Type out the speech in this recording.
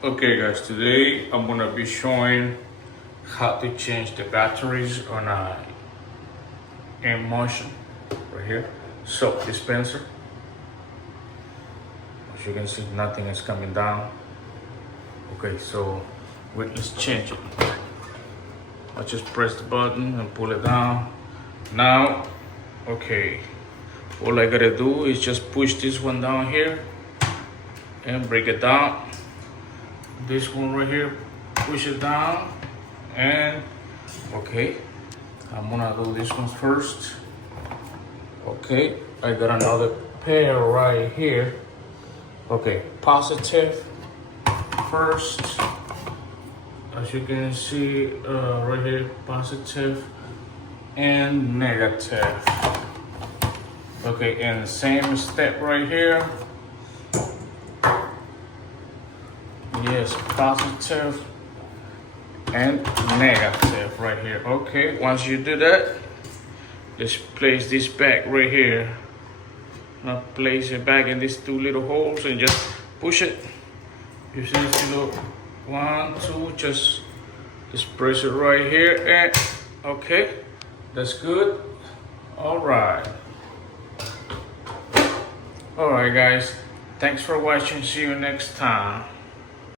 Okay guys, today I'm gonna be showing how to change the batteries on a enMotion right here soap dispenser. As you can see, nothing is coming down. Okay, so let's change it. I just press the button and pull it down. Now, okay, all I gotta do is just push this one down here and break it down. This one right here, push it down, and okay, I'm gonna do this one first. Okay, I got another pair right here. Okay, positive first, as you can see right here, positive and negative. Okay, and same step right here. Yes, positive and negative right here. Okay, once you do that, just place this back right here. Now place it back in these two little holes and just push it. You see this little 1, 2, just press it right here, and okay, that's good. All right guys, thanks for watching. See you next time.